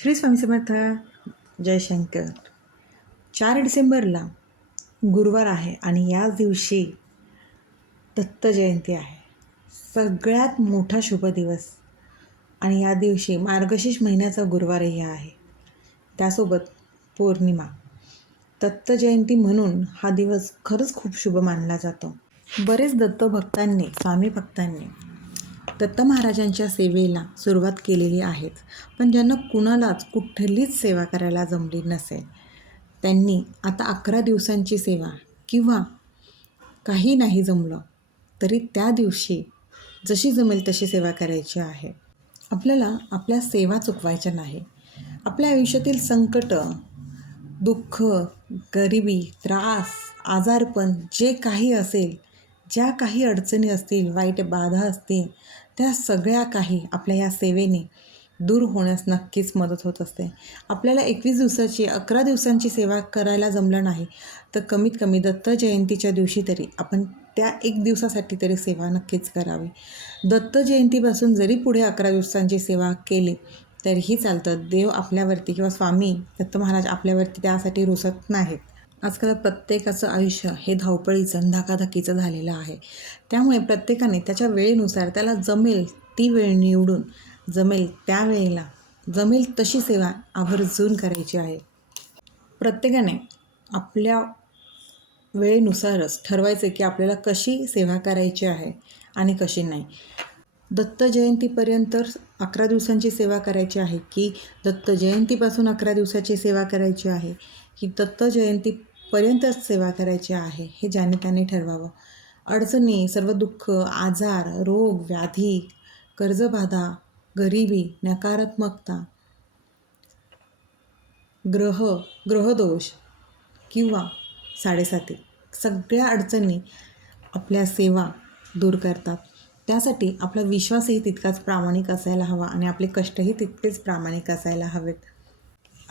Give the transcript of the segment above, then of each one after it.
श्री स्वामी समर्थ. जयशंकर चार डिसेंबरला गुरुवार आहे आणि याच दिवशी दत्त जयंती आहे. सगळ्यात मोठा शुभ दिवस आणि या दिवशी मार्गशीर्ष महिन्याचा गुरुवारही आहे. त्यासोबत पौर्णिमा. दत्त जयंती म्हणून हा दिवस खरंच खूप शुभ मानला जातो. बरेच दत्त भक्तांनी स्वामी भक्तांनी दत्त महाराजांच्या सेवेला सुरुवात केलेली आहेच पण ज्यांना कुणालाच कुठलीच सेवा करायला जमली नसेल त्यांनी आता अकरा दिवसांची सेवा किंवा काही नाही जमलं तरी त्या दिवशी जशी जमेल तशी सेवा करायची आहे. आपल्याला आपल्या सेवा चुकवायच्या नाही. आपल्या आयुष्यातील संकट दुःख गरिबी त्रास आजारपण जे काही असेल ज्या काही अडचणी असतील वाईट बाधा असतील त्या सगळ्या काही आपल्या या सेवेने दूर होण्यास नक्कीच मदत होत असते. आपल्याला एकवीस दिवसाची अकरा दिवसांची सेवा करायला जमलं नाही तर कमीत कमी दत्त जयंतीच्या दिवशी तरी आपण त्या एक दिवसासाठी तरी सेवा नक्कीच करावी. दत्त जयंतीपासून जरी पुढे अकरा दिवसांची सेवा केली तरीही चालतं. देव आपल्यावरती किंवा स्वामी दत्त महाराज आपल्यावरती त्यासाठी रुसत नाहीत. आजकाल प्रत्येकाचं आयुष्य हे धावपळीचं धकाधकीचं झालेलं आहे. त्यामुळे प्रत्येकाने त्याच्या वेळेनुसार त्याला जमेल ती वेळ निवडून जमेल त्या वेळेला जमेल तशी सेवा आवर्जून करायची आहे. प्रत्येकाने आपल्या वेळेनुसारच ठरवायचं की आपल्याला कशी सेवा करायची आहे आणि कशी नाही. दत्त जयंतीपर्यंत अकरा दिवसांची सेवा करायची आहे की दत्त जयंतीपासून अकरा दिवसाची सेवा करायची आहे? की दत्त जयंती पर्यंतच सेवा करायची आहे हे ज्याने त्याने ठरवावं. अडचणी सर्व दुःख आजार रोग व्याधी कर्जबाधा गरिबी नकारात्मकता ग्रह ग्रहदोष किंवा साडेसाती. सगळ्या अडचणी आपल्या सेवा दूर करतात. त्यासाठी आपला विश्वासही तितकाच प्रामाणिक असायला हवा आणि आपले कष्टही तितकेच प्रामाणिक असायला हवेत.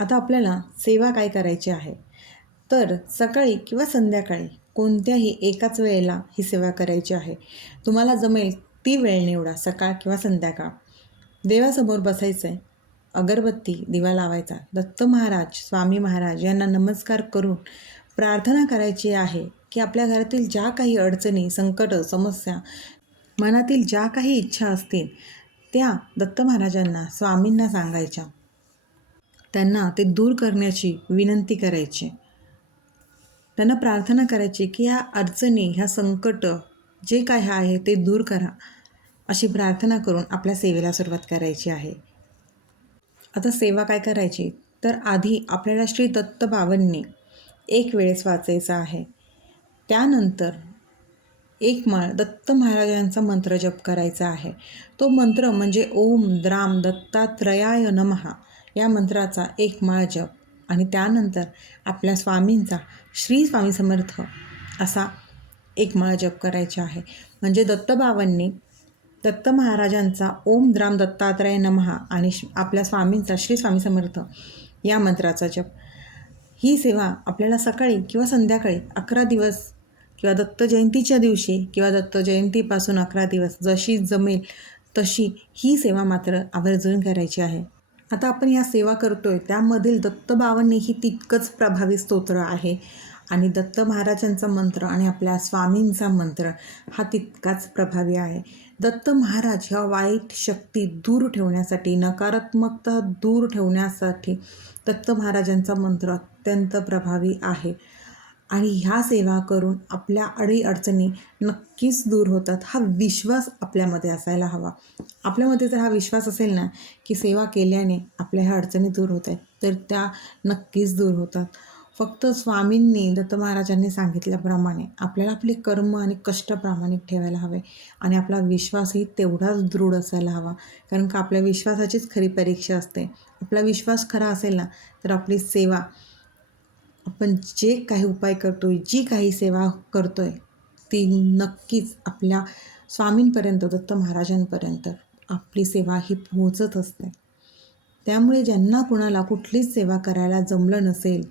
आता आपल्याला सेवा काय करायची आहे? तर सकाळी किंवा संध्याकाळी कोणत्याही एकाच वेळेला ही सेवा करायची आहे. तुम्हाला जमेल ती वेळ निवडा सकाळ किंवा संध्याकाळ. देवासमोर बसायचं आहे अगरबत्ती दिवा लावायचा. दत्त महाराज स्वामी महाराज यांना नमस्कार करून प्रार्थना करायची आहे की आपल्या घरातील ज्या काही अडचणी संकट समस्या मनातील ज्या काही इच्छा असतील त्या दत्त महाराजांना स्वामींना सांगायच्या. त्यांना ते दूर करण्याची विनंती करायची. त्यांना प्रार्थना करायची की ह्या अडचणी ह्या संकट जे काय आहे ते दूर करा अशी प्रार्थना करून आपल्या सेवेला सुरुवात करायची आहे. आता सेवा काय करायची? तर आधी आपल्याला श्री दत्त बाबांनी एक वेळेस वाचायचं आहे. त्यानंतर एक माळ दत्त महाराजांचा मंत्र जप करायचा आहे. तो मंत्र म्हणजे ओम द्राम दत्तात्रयाय नमहा या मंत्राचा एक माळ जप. आणि त्यानंतर आपल्या स्वामींचा श्री स्वामी समर्थ असा एक माळ जप करायचा आहे. म्हणजे दत्तबावांनी दत्त महाराजांचा ओम द्राम दत्तात्रय नमहा आणि आपल्या स्वामींचा श्री स्वामी समर्थ या मंत्राचा जप. ही सेवा आपल्याला सकाळी किंवा संध्याकाळी अकरा दिवस किंवा दत्त जयंतीच्या दिवशी किंवा दत्त जयंतीपासून अकरा दिवस जशी जमेल तशी ही सेवा मात्र आवर्जून करायची आहे. आता आपण या सेवा करतोय त्यामधील दत्तबावांनी ही तितकंच प्रभावी स्तोत्र आहे. आणि दत्त महाराजांचा मंत्र आणि आपल्या स्वामींचा मंत्र हा तितकाच प्रभावी आहे. दत्त महाराज ह्या वाईट शक्ती दूर ठेवण्यासाठी नकारात्मकता दूर ठेवण्यासाठी दत्त महाराजांचा मंत्र अत्यंत प्रभावी आहे. आणि ह्या सेवा करून आपल्या अडी अडचणी नक्कीच दूर होतात. हा विश्वास आपल्यामध्ये असायला हवा. आपल्यामध्ये जर हा विश्वास असेल ना की सेवा केल्याने आपल्या ह्या अडचणी दूर होत आहेत तर त्या नक्कीच दूर होतात. फक्त स्वामींनी दत्त महाराजांनी सांगितल्याप्रमाणे आपल्याला आपले कर्म आणि कष्ट प्रामाणिक ठेवायला हवे आणि आपला विश्वासही तेवढाच दृढ असायला हवा. कारण का आपल्या विश्वासाचीच खरी परीक्षा असते. आपला विश्वास खरा असेल ना तर आपली सेवा आपण जे काही उपाय करतो आहे जी काही सेवा करतो आहे ती नक्कीच आपल्या स्वामींपर्यंत दत्त महाराजांपर्यंत आपली सेवा ही पोहोचत असते. त्यामुळे ज्यांना कुणाला कुठलीच सेवा करायला जमलं नसेल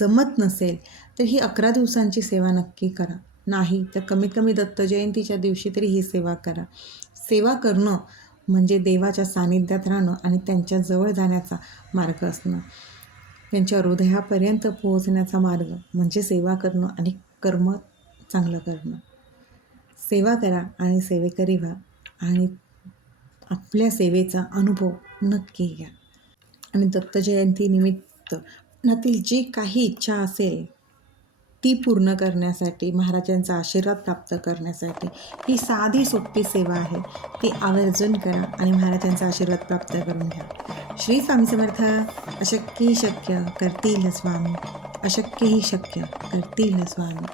जमत नसेल तर ही अकरा दिवसांची सेवा नक्की करा. नाही तर कमीत कमी दत्त जयंतीच्या दिवशी तरी ही सेवा करा. सेवा करणं म्हणजे देवाच्या सानिध्यात राहणं आणि त्यांच्या जवळ जाण्याचा मार्ग असणं. त्यांच्या हृदयापर्यंत पोहोचण्याचा मार्ग म्हणजे सेवा करणं आणि कर्म चांगलं करणं. सेवा करा आणि सेवेकरी व्हा आणि आपल्या सेवेचा अनुभव नक्की घ्या. आणि दत्त जयंतीनिमित्त मनातील जी काही इच्छा असेल ती पूर्ण करण्यासाठी महाराजांचा आशीर्वाद प्राप्त करण्यासाठी ही साधी सोपी सेवा आहे. ती आवर्जून करा आणि महाराजांचा आशीर्वाद प्राप्त करून घ्या. श्री स्वामी समर्थ अशक्यही शक्य करतील स्वामी. अशक्यही शक्य करतील स्वामी.